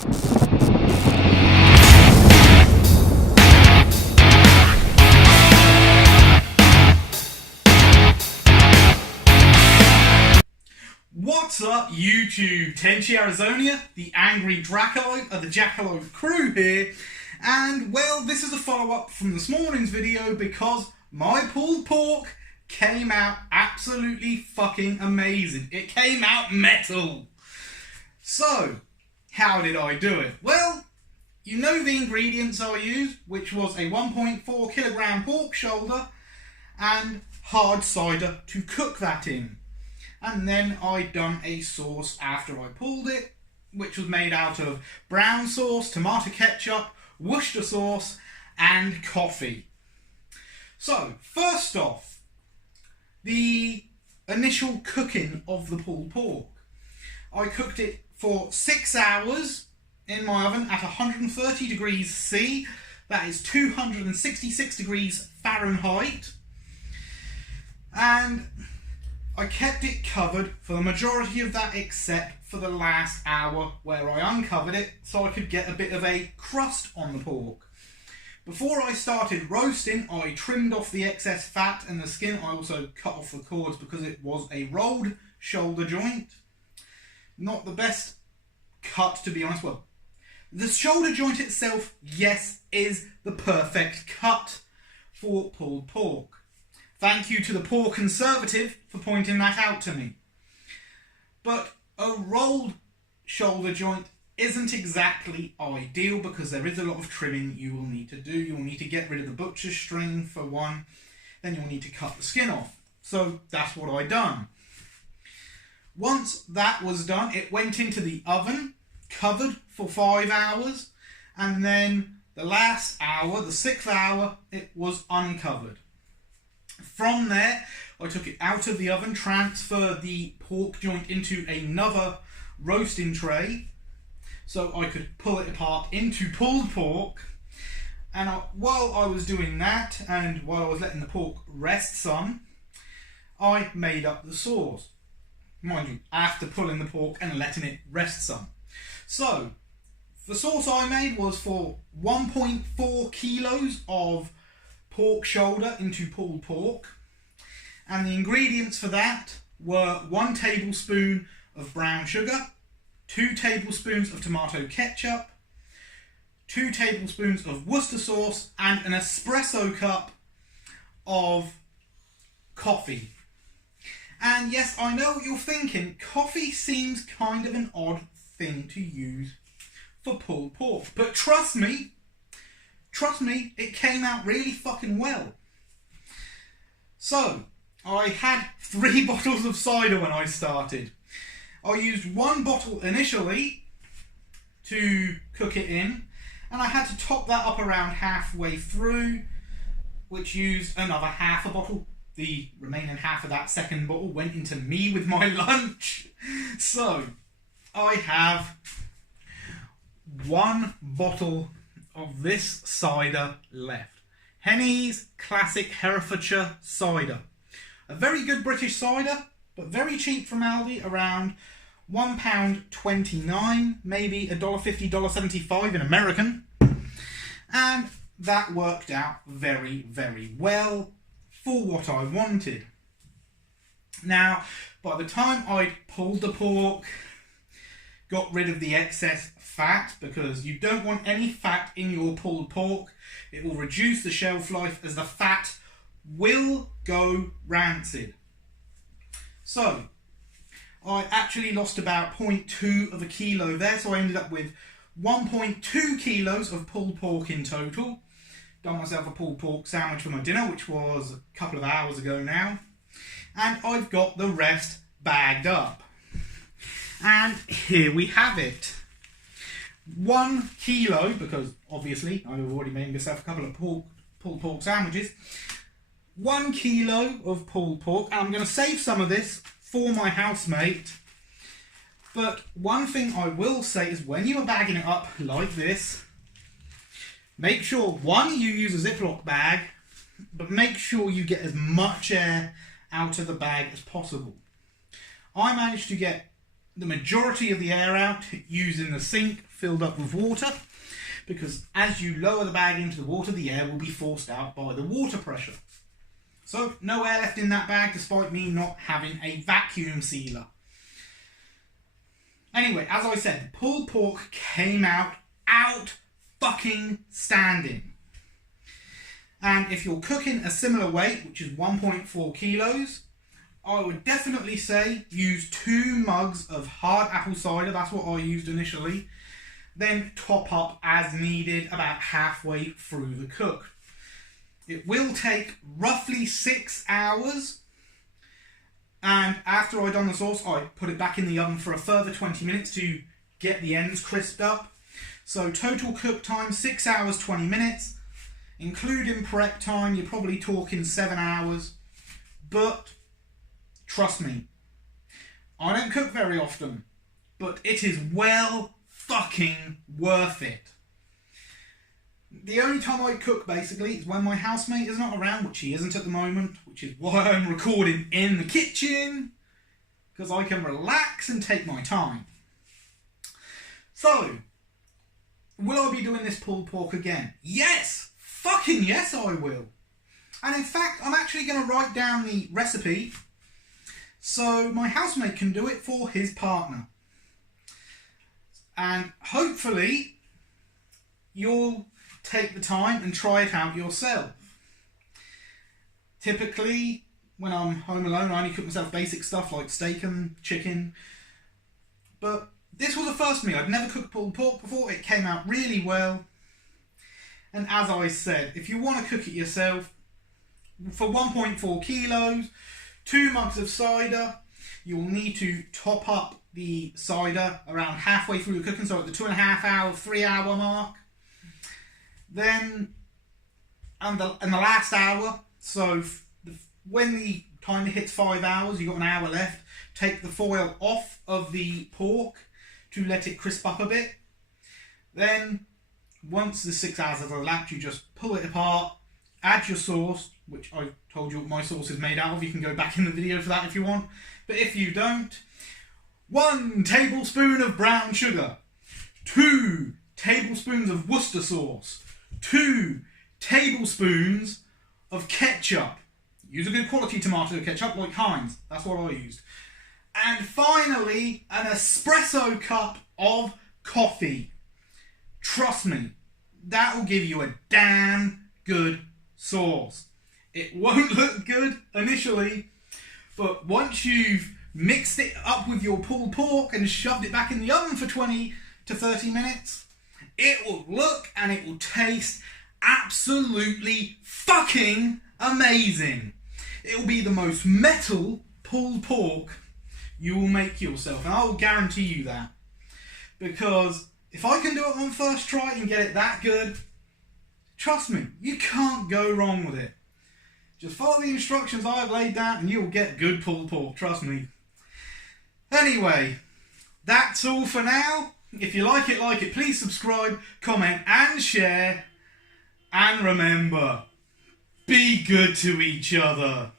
What's up YouTube? Tenchi Arizonia, the angry Dracolope of the Dracolope crew here, and well, this is a follow-up from this morning's video because my pulled pork came out absolutely fucking amazing. It came out metal. So, how did I do it? Well, you know the ingredients I used, which was a 1.4 kilogram pork shoulder and hard cider to cook that in. And then I'd done a sauce after I pulled it, which was made out of brown sauce, tomato ketchup, Worcester sauce, and coffee. So, first off, the initial cooking of the pulled pork. I cooked it for 6 hours in my oven at 130 degrees C, that is 266 degrees Fahrenheit, and I kept it covered for the majority of that except for the last hour where I uncovered it so I could get a bit of a crust on the pork. Before I started roasting, I trimmed off the excess fat and the skin. I also cut off the cords because it was a rolled shoulder joint. Not the best cut, to be honest. Well, the shoulder joint itself, yes, is the perfect cut for pulled pork. Thank you to the poor conservative for pointing that out to me. But a rolled shoulder joint isn't exactly ideal because there is a lot of trimming you will need to do. You'll need to get rid of the butcher's string for one, then you'll need to cut the skin off. So that's what I done. Once that was done, it went into the oven, covered for 5 hours, and then the last hour, the 6th hour, it was uncovered. From there, I took it out of the oven, transferred the pork joint into another roasting tray so I could pull it apart into pulled pork. And while I was doing that, and while I was letting the pork rest some, I made up the sauce. Mind you, after pulling the pork and letting it rest some. So, the sauce I made was for 1.4 kilos of pork shoulder into pulled pork, and the ingredients for that were 1 tablespoon of brown sugar, 2 tablespoons of tomato ketchup, 2 tablespoons of Worcester sauce, and an espresso cup of coffee. And yes, I know what you're thinking, coffee seems kind of an odd thing to use for pulled pork, but trust me, it came out really fucking well. So, I had 3 bottles of cider when I started. I used 1 bottle initially to cook it in, and I had to top that up around halfway through, which used another half a bottle. The remaining half of that second bottle went into me with my lunch. So, I have 1 bottle of this cider left. Henny's Classic Herefordshire Cider. A very good British cider, but very cheap from Aldi, around £1.29, maybe $1.50, $1.75 in American. And that worked out very, very well for what I wanted. Now, by the time I'd pulled the pork, got rid of the excess fat, because you don't want any fat in your pulled pork. It will reduce the shelf life as the fat will go rancid. So, I actually lost about 0.2 of a kilo there, so I ended up with 1.2 kilos of pulled pork in total. Done myself a pulled pork sandwich for my dinner, which was a couple of hours ago now. And I've got the rest bagged up. And here we have it. 1 kilo, because obviously I've already made myself a couple of pulled pork sandwiches. 1 kilo of pulled pork, and I'm going to save some of this for my housemate. But one thing I will say is when you are bagging it up like this, make sure, 1, you use a Ziploc bag, but make sure you get as much air out of the bag as possible. I managed to get the majority of the air out using the sink filled up with water, because as you lower the bag into the water, the air will be forced out by the water pressure. So no air left in that bag, despite me not having a vacuum sealer. Anyway, as I said, the pulled pork came out fucking standing. And if you're cooking a similar weight, which is 1.4 kilos, I would definitely say use 2 mugs of hard apple cider. That's what I used initially. Then top up as needed about halfway through the cook. It will take roughly 6 hours. And after I'd done the sauce, I put it back in the oven for a further 20 minutes to get the ends crisped up. So total cook time, 6 hours, 20 minutes. Including prep time, you're probably talking 7 hours. But trust me, I don't cook very often, but it is well fucking worth it. The only time I cook, basically, is when my housemate is not around, which he isn't at the moment, which is why I'm recording in the kitchen, because I can relax and take my time. So, will I be doing this pulled pork again? Yes! Fucking yes, I will. And in fact, I'm actually going to write down the recipe so my housemate can do it for his partner. And hopefully, you'll take the time and try it out yourself. Typically, when I'm home alone, I only cook myself basic stuff like steak and chicken. But this was a first me. I'd never cooked pulled pork before. It came out really well. And as I said, if you want to cook it yourself, for 1.4 kilos, 2 mugs of cider, you will need to top up the cider around halfway through the cooking, so at the 2.5 hour, 3 hour mark. Then, in the last hour, so when the timer hits 5 hours, you've got an hour left, take the foil off of the pork to let it crisp up a bit. Then, once the 6 hours have elapsed, you just pull it apart, add your sauce, which I told you what my sauce is made out of. You can go back in the video for that if you want. But if you don't, 1 tablespoon of brown sugar, 2 tablespoons of Worcester sauce, 2 tablespoons of ketchup. Use a good quality tomato ketchup like Heinz. That's what I used. And finally, an espresso cup of coffee. Trust me, that will give you a damn good sauce. It won't look good initially, but once you've mixed it up with your pulled pork and shoved it back in the oven for 20 to 30 minutes, it will look and it will taste absolutely fucking amazing. It will be the most metal pulled pork you will make yourself, and I will guarantee you that. Because if I can do it on first try and get it that good, trust me, you can't go wrong with it. Just follow the instructions I have laid down and you'll get good pulled pork, trust me. Anyway, that's all for now. If you like it, please subscribe, comment and share. And remember, be good to each other.